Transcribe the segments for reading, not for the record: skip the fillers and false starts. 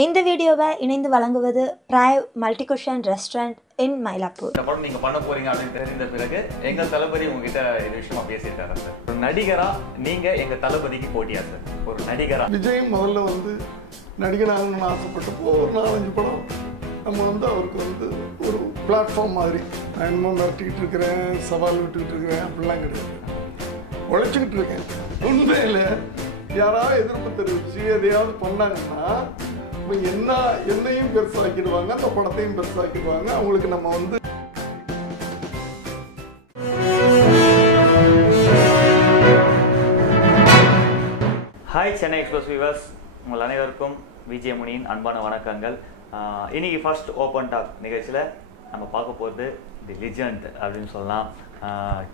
இந்த வீடியோவை இணைந்து வழங்குவது பிரைவ் மல்டிகுஷன் ரெஸ்டாரண்ட் இன் மயிலாப்பூர். இந்த படம் நீங்க பண்ண போறீங்க அப்படின்னு தெரிந்த பிறகு எங்க தளபதி உங்ககிட்ட இந்த விஷயமா பேசியிருக்காரு சார். ஒரு நடிகரா நீங்க எங்க தளபதிக்கு போட்டியா சார்? ஒரு நடிகரா விஜய் முதல்ல நடிகனாகணும்னு ஆசைப்பட்டப்போ ஒரு 4-5 படம் நம்ம அவருக்கு ஒரு பிளாட்ஃபார்ம் மாதிரி நான் இன்னும் நடத்திக்கிட்டு இருக்கிறேன், சவால் விட்டுக்கிட்டு இருக்கிறேன் அப்படிலாம் கிடையாது. உழைச்சிக்கிட்டு இருக்கேன். உண்மையில் யாராவது எதிர்ப்பு தெரிவித்து எதையாவது பண்ணாங்கன்னா என்னையும் பெருசாக்கிடுவாங்க, அந்த படத்தையும் பெருசாக்கிடுவாங்க. அவங்களுக்கு நம்ம ஹாய் சென்னை எக்ஸ்பிரஸ் வியூவர்ஸ், உங்கள் அனைவருக்கும் விஜய் முனியின் அன்பான வணக்கங்கள். இன்னைக்கு ஃபர்ஸ்ட் ஓப்பன் டாக் நிகழ்ச்சியில் நம்ம பார்க்க போகிறது தி லிஜெண்ட் அப்படின்னு சொல்லலாம்.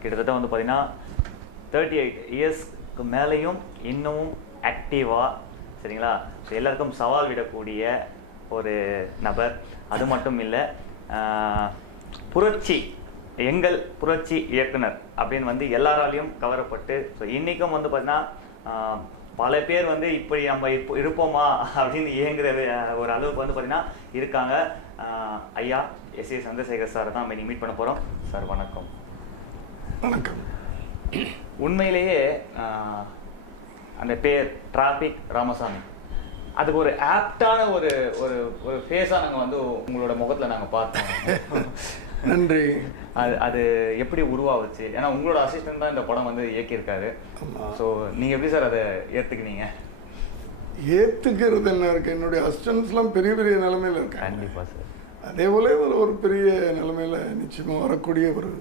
கிட்டத்தட்ட பார்த்தீங்கன்னா 38 இயர்ஸ்க்கு மேலேயும் இன்னமும் ஆக்டிவாக, சரிங்களா, ஸோ எல்லாருக்கும் சவால் விடக்கூடிய ஒரு நபர். அது மட்டும் இல்லை, எங்கள் புரட்சி இயக்குனர் அப்படின்னு எல்லாராலையும் கவரப்பட்டு, ஸோ இன்றைக்கும் பார்த்தீங்கன்னா பல பேர் இப்படி நம்ம இருப்போமா அப்படின்னு ஏங்குற ஒரு அளவுக்கு பார்த்தீங்கன்னா இருக்காங்க. ஐயா எஸ்.ஏ. சந்திரசேகர் சார் தான் நம்ம மீட் பண்ண போகிறோம். சார் வணக்கம். வணக்கம். உண்மையிலேயே அந்த பேர் டிராபிக் ராமசாமி, அதுக்கு ஒரு ஆப்டான ஒரு ஒரு ஒரு ஃபேஸாக நாங்கள் உங்களோட முகத்தில் நாங்கள் பார்த்தோம். நன்றி. அது எப்படி உருவாச்சு? ஏன்னா உங்களோட அசிஸ்டன்ட் தான் இந்த படம் இயக்கியிருக்காரு. ஸோ நீங்கள் எப்படி சார் அதை ஏற்றுக்கினீங்க? ஏற்றுக்கிறது என்ன இருக்கு, என்னுடைய அசிஸ்டன்ட்ஸ்லாம் பெரிய பெரிய நிலைமையில் இருக்காங்க. கண்டிப்பாக சார். அதே போல ஒரு பெரிய நிலைமையில் நிச்சயமாக வரக்கூடிய ஒரு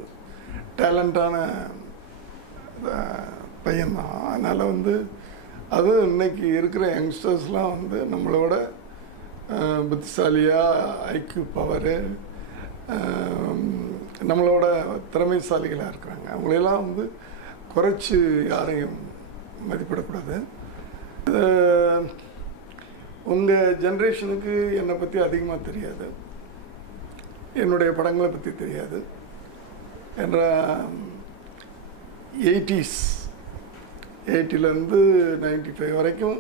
டேலண்டான பையன்தான். அதனால் அது இன்னைக்கு இருக்கிற யங்ஸ்டர்ஸ்லாம் நம்மளோட புத்திசாலியாக, ஐக்யூ பவரு, நம்மளோட திறமைசாலிகளாக இருக்கிறாங்க. அவங்களெல்லாம் குறைச்சி யாரையும் மதிப்பிடக்கூடாது. உங்கள் ஜென்ரேஷனுக்கு என்னை பற்றி அதிகமாக தெரியாது, என்னுடைய படங்களை பற்றி தெரியாது. என்ற 80s to 95 வரைக்கும்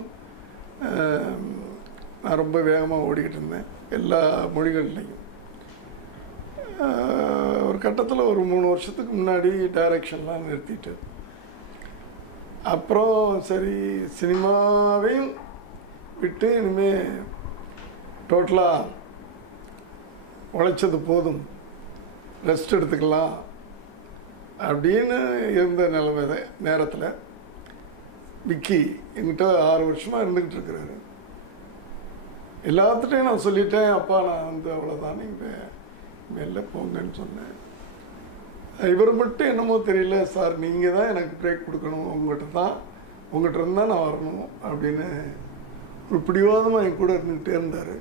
நான் ரொம்ப வேகமாக ஓடிக்கிட்டு இருந்தேன் எல்லா மொழிகள்லையும். ஒரு கட்டத்தில் ஒரு 3 வருஷத்துக்கு முன்னாடி டைரக்ஷன்லாம் நிறுத்திட்டு, அப்புறம் சரி சினிமாவையும் விட்டு இனிமேல் டோட்டலாக உழைச்சது போதும், ரெஸ்ட் எடுத்துக்கலாம் அப்படின்னு இருந்த நேரத்தில் விக்கி என்கிட்ட 6 வருஷமாக இருந்துக்கிட்டு இருக்கிறாரு. எல்லாத்துட்டையும் நான் சொல்லிட்டேன், அப்பா நான் அவ்வளோதான், நீங்கள் வெளில போங்கன்னு சொன்னேன். இவர் மட்டும் என்னமோ தெரியல, சார் நீங்கள் தான் எனக்கு பிரேக் கொடுக்கணும், உங்கள்கிட்ட இருந்தால் நான் வரணும் அப்படின்னு ஒரு பிடிவாதமாக என் கூட இருந்துகிட்டே இருந்தார்.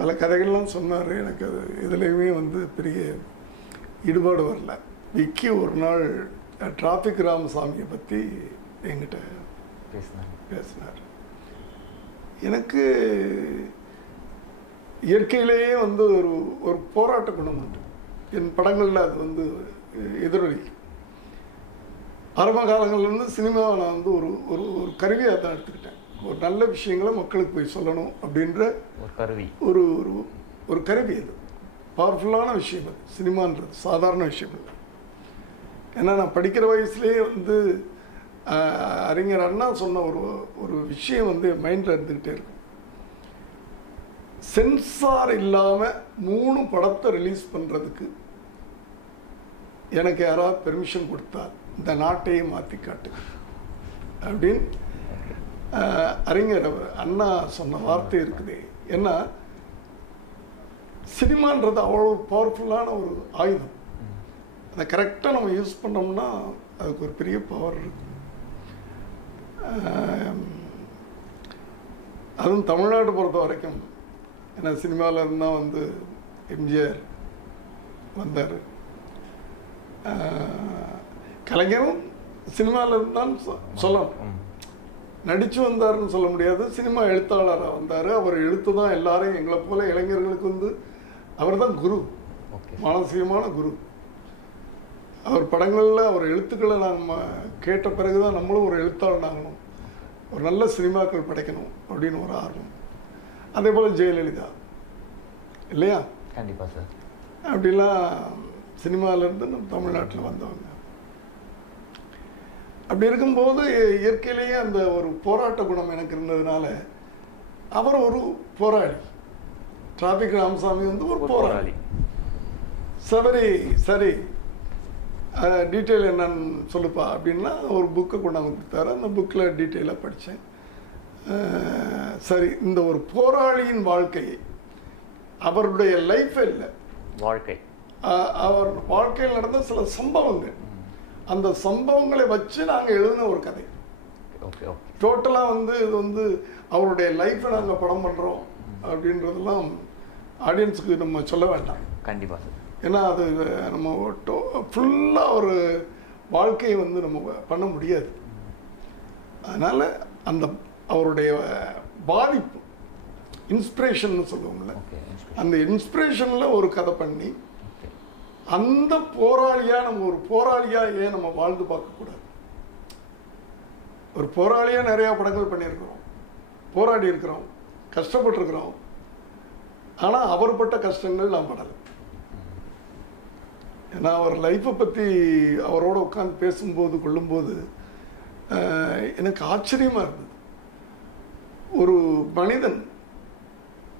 பல கதைகள்லாம் சொன்னார். எனக்கு அது இதுலேயுமே பெரிய ஈடுபாடு வரல. விக்கி ஒரு நாள் டிராபிக் ராமசாமியை பற்றி என்கிட்ட பேசினார். எனக்கு இயற்கையிலேயே ஒரு போராட்ட குணம் உண்டு. என் படங்களில் அது எதிரொலி. ஆரம்ப காலங்கள்லேருந்து சினிமாவை நான் ஒரு ஒரு ஒரு கருவியாக தான் எடுத்துக்கிட்டேன். ஒரு நல்ல விஷயங்களை மக்களுக்கு போய் சொல்லணும் அப்படின்ற ஒரு கருவி, ஒரு ஒரு கருவி. அது பவர்ஃபுல்லான விஷயம். அது சினிமான்றது சாதாரண விஷயம் இல்லை. ஏன்னா நான் படிக்கிற வயசுலேயே அறிஞர் அண்ணா சொன்ன ஒரு விஷயம் என் மைண்டில் இருந்துக்கிட்டே இருக்கும். சென்சார் இல்லாமல் 3 படத்தை ரிலீஸ் பண்ணுறதுக்கு எனக்கு யாராவது பெர்மிஷன் கொடுத்தா இந்த நாட்டையே மாற்றி காட்டு அப்படின்னு அறிஞர் அண்ணா சொன்ன வார்த்தை இருக்குது. ஏன்னா சினிமான்றது அவ்வளோ பவர்ஃபுல்லான ஒரு ஆயுதம். அதை கரெக்டாக நம்ம யூஸ் பண்ணோம்னா அதுக்கு ஒரு பெரிய பவர் இருக்கும். அதுவும் தமிழ்நாடு பொறுத்த வரைக்கும், ஏன்னா சினிமாவில் இருந்தால் எம்ஜிஆர் வந்தார், கலைஞரும் சினிமாவில் இருந்தான்னு சொல்லணும். நடித்து வந்தார்னு சொல்ல முடியாது. சினிமா எழுத்தாளராக வந்தார். அவர் எழுத்து தான் எல்லாரையும், எங்களை போல இளைஞர்களுக்கு அவர் தான் குரு, மானசீகமான குரு. அவர் படங்களில் அவர் எழுத்துக்களை நம்ம கேட்ட பிறகு தான் நம்மளும் ஒரு எழுத்தாளர் ஆகணும், ஒரு நல்ல சினிமாக்கள் படைக்கணும் அப்படின்னு ஒரு ஆர்வம். அதே போல் ஜெயலலிதா இல்லையா? கண்டிப்பாக சார். அப்படிலாம் சினிமாவிலேருந்து நம்ம தமிழ்நாட்டில் வந்தவங்க. அப்படி இருக்கும்போது இயற்கையிலேயே அந்த ஒரு போராட்ட குணம் எனக்கு இருந்ததுனால அவர் ஒரு போராளி. டிராஃபிக் ராமசாமி வந்து ஒரு போராளி. சரி டீட்டெயில் என்னன்னு சொல்லுப்பா அப்படின்னா ஒரு புக்கை கொண்டாந்து கொடுத்தாரு. அந்த புக்கில் டீட்டெயிலாக படித்தேன். சரி, இந்த ஒரு போராளியின் வாழ்க்கையை, அவருடைய லைஃபே இல்லை, வாழ்க்கை, அவர் வாழ்க்கையில் நடந்த சில சம்பவங்கள், அந்த சம்பவங்களை வச்சு நாங்கள் எழுதின ஒரு கதை. டோட்டலாக வந்து இது வந்து அவருடைய லைஃப்பை நாங்கள் படம் பண்ணுறோம் அப்படின்றதெல்லாம் ஆடியன்ஸுக்கு நம்ம சொல்ல வேண்டாம். கண்டிப்பாக. ஏன்னா அது நம்ம ஃபுல்லாக ஒரு வாழ்க்கையை வந்து நம்ம பண்ண முடியாது. அதனால் அந்த அவருடைய பாதிப்பு, இன்ஸ்பிரேஷன் சொல்லுவோம்ல, அந்த இன்ஸ்பிரேஷனில் ஒரு கதை பண்ணி அந்த போராளியாக நம்ம ஒரு போராளியாக ஏன் நம்ம வாழ்ந்து பார்க்கக்கூடாது? ஒரு போராளியாக நிறையா படங்கள் பண்ணியிருக்கிறோம், போராடி இருக்கிறோம், கஷ்டப்பட்டுருக்கிறோம். ஆனால் அவர் பட்ட கஷ்டங்கள் நான் படலை. ஏன்னா அவர் லைஃப்பை பற்றி அவரோட உட்காந்து பேசும்போது கொள்ளும்போது எனக்கு ஆச்சரியமாக இருந்தது. ஒரு மனிதன்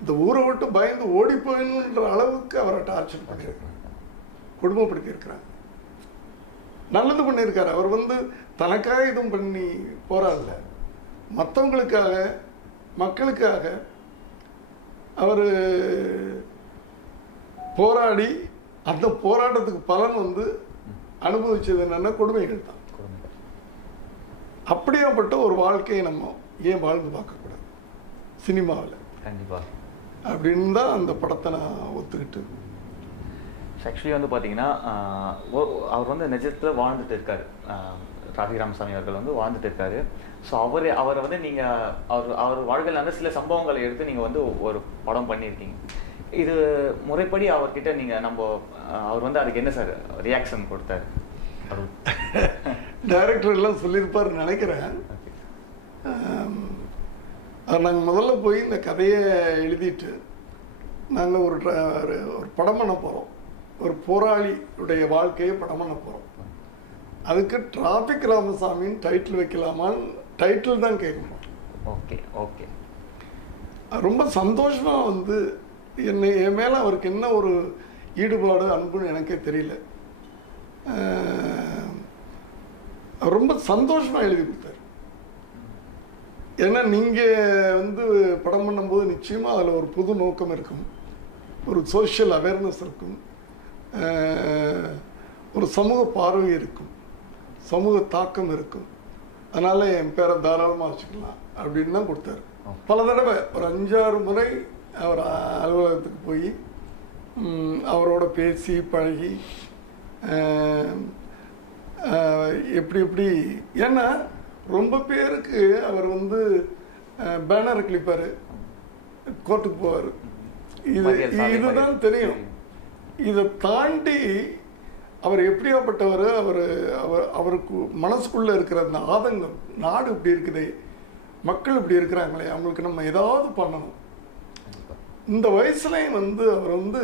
இந்த ஊரை விட்டு பயந்து ஓடி போயின்ற அளவுக்கு அவரை டார்ச்சர் பண்ணியிருக்கிறாங்க, கொடுமைப்படுத்தியிருக்கிறாங்க. நல்லது பண்ணியிருக்காரு. அவர் வந்து தனக்காக இதுவும் பண்ணி போராடல, மற்றவங்களுக்காக, மக்களுக்காக அவர் போராடி அந்த போராட்டத்துக்கு பலன் வந்து அனுபவிச்சது என்னென்ன கொடுமைகள் தான். அப்படியாப்பட்ட ஒரு வாழ்க்கையை நம்ம ஏன் வாழ்ந்து பார்க்கக்கூடாது சினிமாவில்? கண்டிப்பாக. அப்படின்னு தான் அந்த படத்தை நான் ஒத்துக்கிட்டு. ஆக்சுவலி வந்து பார்த்தீங்கன்னா அவர் வந்து நிஜத்தில் வாழ்ந்துட்டு இருக்காரு. டிராஃபிக் ராமசாமி அவர்கள் வந்து வாழ்ந்துட்டு இருக்காரு. ஸோ அவரை வந்து நீங்கள் அவர் வாழ்க்கையில் வந்து சில சம்பவங்களை எடுத்து நீங்கள் வந்து ஒரு படம் பண்ணியிருக்கீங்க. இது முறைப்படி அவர்கிட்ட நீங்கள் அவர் வந்து அதுக்கு என்ன சார் ரியாக்ஷன் கொடுத்தாரு? டைரக்டர் எல்லாம் சொல்லியிருப்பார் நினைக்கிறேன். நாங்கள் முதல்ல போய் இந்த கதையை எழுதிட்டு நாங்கள் ஒரு படம் பண்ண போகிறோம், ஒரு போராளியுடைய வாழ்க்கையை படம் பண்ண போகிறோம். அதுக்கு டிராஃபிக் ராமசாமின்னு டைட்டில் வைக்கலாமான்னு டைட்டில் தான் கேட்கணும். Okay okay. ரொம்ப சந்தோஷமாக வந்து என் மேலே அவருக்கு என்ன ஒரு ஈடுபாடு அன்புன்னு எனக்கே தெரியல. ரொம்ப சந்தோஷமாக எழுதி கொடுத்தாரு. ஏன்னா நீங்கள் வந்து படம் பண்ணும்போது நிச்சயமாக அதில் ஒரு புது நோக்கம் இருக்கும், ஒரு சோஷியல் அவேர்னஸ் இருக்கும், ஒரு சமூக பார்வை இருக்கும், சமூக தாக்கம் இருக்கும். அதனால் என் பேரை தாராளமாக வச்சுக்கலாம் அப்படின்னு தான் கொடுத்தாரு. பல தடவை ஒரு 5-6 முறை அவர் அலுவலகத்துக்கு போய் அவரோட பேசி பழகி எப்படி ஏன்னா ரொம்ப பேருக்கு அவர் வந்து பேனர் கிளிப்பார், கோர்ட்டுக்கு போவார், இதுதான் தெரியும். இதை தாண்டி அவர் எப்படியாப்பட்டவர், அவருக்கு மனசுக்குள்ளே இருக்கிற அந்த ஆதங்கம், நாடு இப்படி இருக்குது, மக்கள் இப்படி இருக்கிறாங்களே, அவங்களுக்கு நம்ம ஏதாவது பண்ணணும். இந்த வயசுலையும் வந்து அவர் வந்து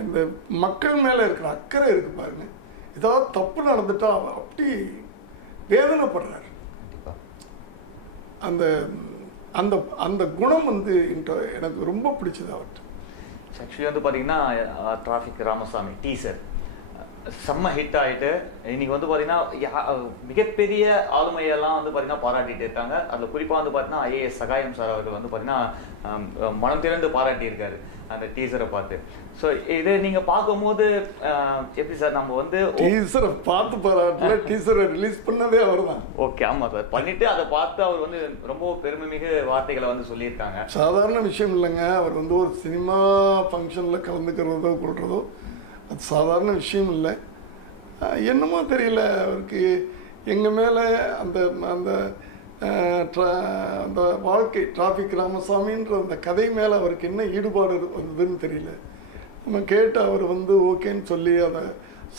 இந்த மக்கள் மேலே இருக்கிற அக்கறை இருக்கு பாருங்க. ஏதாவது தப்பு நடந்துட்டா அவர் அப்படி வேதனைப்படுறாரு. அந்த அந்த அந்த குணம் வந்து எனக்கு ரொம்ப பிடிச்சது அவர்கிட்ட. ஆக்சுவலி வந்து பார்த்தீங்கன்னா டிராஃபிக் ராமசாமி டீசர் செம்ம ஹிட் ஆகிட்டு இன்னைக்கு வந்து பார்த்தீங்கன்னா மிகப்பெரிய ஆளுமையெல்லாம் வந்து பார்த்தீங்கன்னா பாராட்டிட்டு இருக்காங்க. அதில் குறிப்பாக வந்து பார்த்தீங்கன்னா ஐஏஎஸ் சகாயம் சார் அவர்கள் வந்து பார்த்தீங்கன்னா மனம் திறந்து பாராட்டியிருக்காரு அந்த டீசரை பார்த்து. ஸோ இதை நீங்கள் பார்க்கும்போது எப்படி சார் நம்ம வந்து டீசரை பார்த்து பாராட்டல, டீசரை ரிலீஸ் பண்ணதே அவர் தான். ஓகே, ஆமாம் சார், பண்ணிட்டு அதை பார்த்து அவர் வந்து ரொம்ப பெருமை மிகு வார்த்தைகளை வந்து சொல்லியிருக்காங்க. சாதாரண விஷயம் இல்லைங்க. அவர் வந்து ஒரு சினிமா ஃபங்க்ஷனில் கலந்துக்கிறதோ கொள்றதோ அது சாதாரண விஷயம் இல்லை. என்னமோ தெரியல, அவருக்கு எங்கள் மேலே அந்த அந்த அந்த வாழ்க்கை டிராஃபிக் ராமசாமின்ற அந்த கதை மேலே அவருக்கு என்ன ஈடுபாடு வந்ததுன்னு தெரியல. நம்ம கேட்டு அவர் வந்து ஓகேன்னு சொல்லி அதை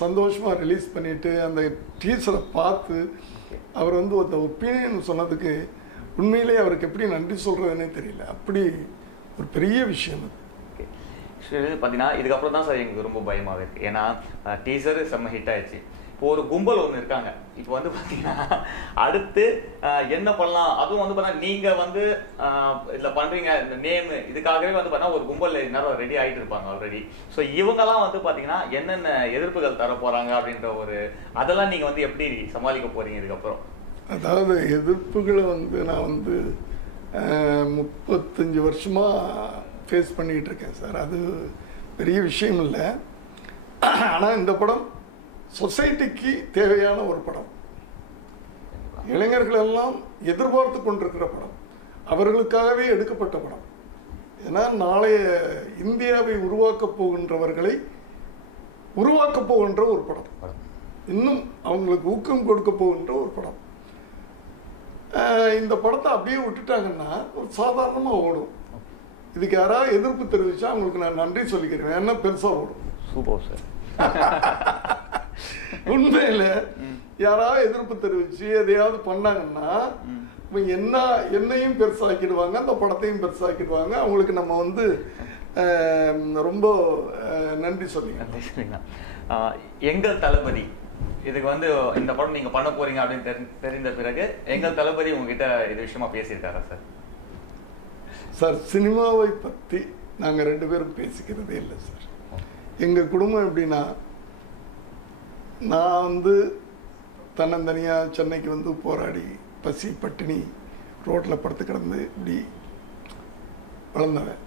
சந்தோஷமாக ரிலீஸ் பண்ணிவிட்டு அந்த டீச்சரை பார்த்து அவர் வந்து அந்த ஒப்பீனியன் சொன்னதுக்கு உண்மையிலே அவருக்கு எப்படி நன்றி சொல்கிறதுனே தெரியல. அப்படி ஒரு பெரிய விஷயம் அது. பார்த்தீங்கன்னா இதுக்கப்புறம் தான் சார் எங்களுக்கு ரொம்ப பயமாகவே இருக்குது. ஏன்னா டீசர் செம்ம ஹிட் ஆயிடுச்சு. இப்போ ஒரு கும்பல் ஒன்று இருக்காங்க. இப்போ வந்து பார்த்தீங்கன்னா அடுத்து என்ன பண்ணலாம், அதுவும் வந்து பார்த்தீங்கன்னா நீங்கள் வந்து இதில் பண்ணுறீங்க இந்த நேம் இதுக்காகவே வந்து பார்த்தீங்கன்னா ஒரு கும்பல் நேரம் ரெடி ஆகிட்டு இருப்பாங்க ஆல்ரெடி. ஸோ இவங்கெல்லாம் வந்து பார்த்தீங்கன்னா என்னென்ன எதிர்ப்புகள் தர போகிறாங்க அப்படின்ற ஒரு அதெல்லாம் நீங்கள் வந்து எப்படி சமாளிக்க போகிறீங்க இதுக்கப்புறம்? அதாவது எதிர்ப்புகளை வந்து நான் வந்து 35 வருஷமாக ஃபேஸ் பண்ணிகிட்டு இருக்கேன் சார். அது பெரிய விஷயம் இல்லை. ஆனால் இந்த படம் சொசைட்டிக்கு தேவையான ஒரு படம், இளைஞர்கள் எல்லாம் எதிர்பார்த்து கொண்டிருக்கிற படம், அவர்களுக்காகவே எடுக்கப்பட்ட படம். ஏன்னா நாளைய இந்தியாவை உருவாக்கப் போகின்றவர்களை உருவாக்கப் போகின்ற ஒரு படம், இன்னும் அவங்களுக்கு ஊக்கம் கொடுக்க போகின்ற ஒரு படம். இந்த படத்தை அப்படியே விட்டுட்டாங்கன்னா ஒரு சாதாரணமாக ஓடும். இதுக்கு யாராவது எதிர்ப்பு தெரிவிச்சா அவங்களுக்கு நான் நன்றி சொல்லிக்கிறேன். என்ன பெருசாக ஓடும். Super sir. உண்மையில யாராவது எதிர்ப்பு தெரிவிச்சு எதையாவது பண்ணாங்கன்னா என்னையும் பெருசாக்கிடுவாங்க, அந்த படத்தையும் பெருசாக்கிடுவாங்க. அவங்களுக்கு நம்ம வந்து ரொம்ப நன்றி சொல்லிங்க. எங்கள் தளபதி இதுக்கு வந்து இந்த படம் நீங்க பண்ண போறீங்க அப்படின்னு தெரிந்த பிறகு எங்கள் தளபதி உங்ககிட்ட இது விஷயமா பேசியிருக்காரா சார்? சார், சினிமாவை பற்றி நாங்கள் 2 பேரும் பேசிக்கிறதே இல்லை சார். எங்கள் குடும்பம் எப்படின்னா, நான் வந்து தன்னந்தனியாக சென்னைக்கு வந்து போராடி பசி பட்டினி ரோட்டில் படுத்து கிடந்து இப்படி வளர்ந்தவன்.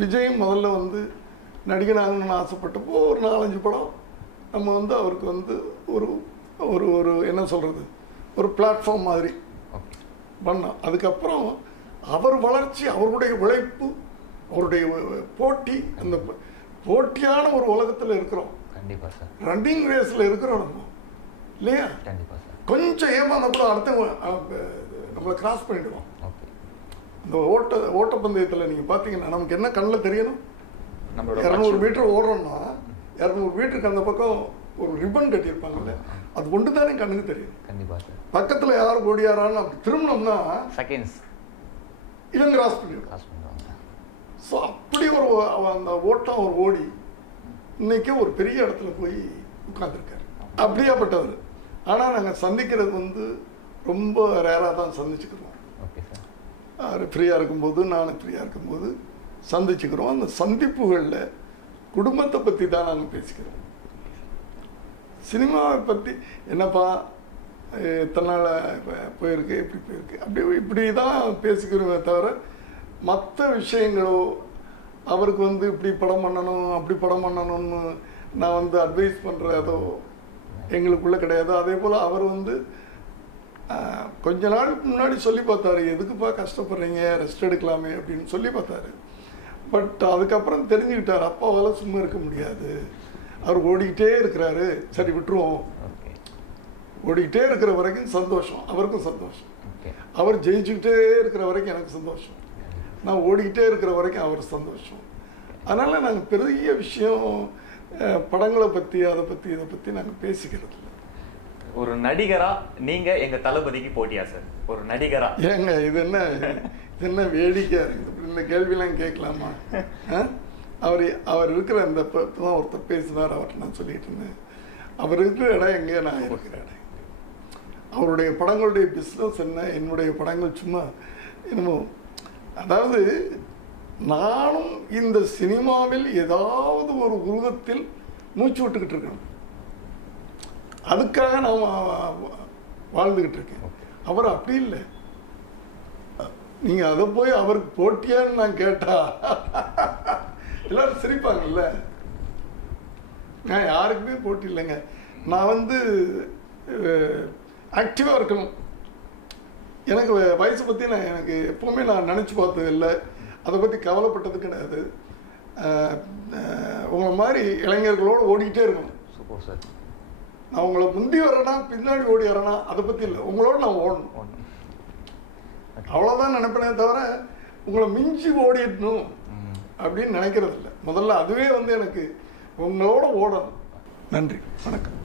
விஜய் முதல்ல வந்து நடிகனாகணும்னு ஆசைப்பட்டப்போ ஒரு 4-5 படம் நம்ம வந்து அவருக்கு வந்து ஒரு ஒரு ஒரு என்ன சொல்கிறது, ஒரு பிளாட்ஃபார்ம் மாதிரி பண்ணோம். அதுக்கப்புறம் அவர் வளர்ச்சி, அவருடைய உழைப்பு, அவருடைய போட்டி, அந்த போட்டியான ஒரு உலகத்தில் இருக்கிறோம். கண்டிப்பாக சார். ரன்னிங் ரேஸில் இருக்கிறோம் நம்ம, இல்லையா? கண்டிப்பாக சார். கொஞ்சம் ஏமாந்த கூட அடுத்த நம்மளை கிராஸ் பண்ணிடுவோம். இந்த ஓட்டப்பந்தயத்தில் நீங்கள் பார்த்தீங்கன்னா நமக்கு என்ன கண்ணில் தெரியணும், 200 மீட்டர் ஓடுறோம்னா 200 மீட்டருக்கு அந்த பக்கம் ஒரு ரிப்பன் கட்டியிருப்பாங்கல்ல, அது ஒன்று தானே கண்ணுக்கு தெரியும். கண்டிப்பாக சார். பக்கத்தில் யாரும் ஓடியாரான்னு அப்படி திரும்பினோம்னா செகண்ட்ஸ் இவன் கிராஸ் பண்ணிடுவாங்க. ஸோ அப்படி ஒரு அந்த ஓட்டம் ஒரு ஓடி இன்னைக்கு ஒரு பெரிய இடத்துல போய் உட்காந்துருக்காரு. அப்படியாப்பட்டவர். ஆனால் நாங்கள் சந்திக்கிறது வந்து ரொம்ப ரேராக தான் சந்திச்சுக்கிறோம். அவர் ஃப்ரீயாக இருக்கும்போது நானும் ஃப்ரீயாக இருக்கும்போது சந்திச்சுக்கிறோம். அந்த சந்திப்புகளில் குடும்பத்தை பற்றி தான் நாங்கள் பேசிக்கிறோம். சினிமாவை பற்றி என்னப்பா இத்தனை நாள் போயிருக்கு, இப்படி போயிருக்கு, இப்படி தான் பேசிக்கிறோமே தவிர மற்ற விஷயங்களோ அவருக்கு வந்து இப்படி படம் பண்ணணும் அப்படி படம் பண்ணணும்னு நான் வந்து அட்வைஸ் பண்ணுறதோ எங்களுக்குள்ளே கிடையாது. அதே போல் அவர் வந்து கொஞ்ச நாளுக்கு முன்னாடி சொல்லி பார்த்தாரு, எதுக்குப்பா கஷ்டப்படுறீங்க, ரெஸ்ட் எடுக்கலாமே அப்படின்னு சொல்லி பார்த்தாரு. பட் அதுக்கப்புறம் தெரிஞ்சுக்கிட்டார், அப்பாவால் சும்மா இருக்க முடியாது, அவர் ஓடிக்கிட்டே இருக்கிறாரு, சரி விட்டுருவோம். ஓடிக்கிட்டே இருக்கிற வரைக்கும் சந்தோஷம், அவருக்கும் சந்தோஷம். அவர் ஜெயிச்சுக்கிட்டே இருக்கிற வரைக்கும் எனக்கு சந்தோஷம், நான் ஓடிக்கிட்டே இருக்கிற வரைக்கும் அவர் சந்தோஷம். அதனால் நாங்கள் பெரிய விஷயம் படங்களை பற்றி அதை பற்றி இதை பற்றி நாங்கள் பேசிக்கிறது இல்லை. ஒரு நடிகரா நீங்க எங்க தளபதிக்கு போட்டியா சார்? ஒரு நடிகரா ஏங்க இது என்ன வேடிக்கையா இருக்குது, இந்த கேள்வியெல்லாம் கேட்கலாமா? அவர் இருக்கிற அந்த தான் ஒருத்தர் பேசினார், அவர்கிட்ட நான் சொல்லிட்டு இருந்தேன், அவர் இருக்கிற இடம் எங்கே, நான் இருக்கிற இடம். அவருடைய படங்களுடைய பிஸ்னஸ் என்ன, என்னுடைய படங்கள் சும்மா என்னமோ. அதாவது நானும் இந்த சினிமாவில் ஏதாவது ஒரு உருவத்தில் மூச்சு விட்டுக்கிட்டு இருக்கேன், அதுக்காக நான் வாழ்ந்துக்கிட்டு இருக்கேன். அவர் அப்படி இல்லை. நீங்கள் அதை போய் அவருக்கு போட்டியான்னு நான் கேட்டா எல்லாரும் சிரிப்பாங்கல்ல. நான் யாருக்குமே போட்டி இல்லைங்க. நான் வந்து ஆக்டிவாக இருக்கணும். எனக்கு வயசை பற்றி எனக்கு எப்போவுமே நான் நினச்சி பார்த்தது இல்லை, அதை பற்றி கவலைப்பட்டது கிடையாது. உங்களை மாதிரி இளைஞர்களோடு ஓடிக்கிட்டே இருக்கணும். Super sir. நான் உங்களை முந்தி வரேன்னா பின்னாடி ஓடி வரேன்னா அதை பற்றி இல்லை, உங்களோட நான் ஓடணும், அவ்வளோதான் நினைப்பேனே தவிர உங்களை மிஞ்சி ஓடிடணும் அப்படின்னு நினைக்கிறது இல்லை. முதல்ல அதுவே வந்து எனக்கு உங்களோட ஓடணும். நன்றி, வணக்கம்.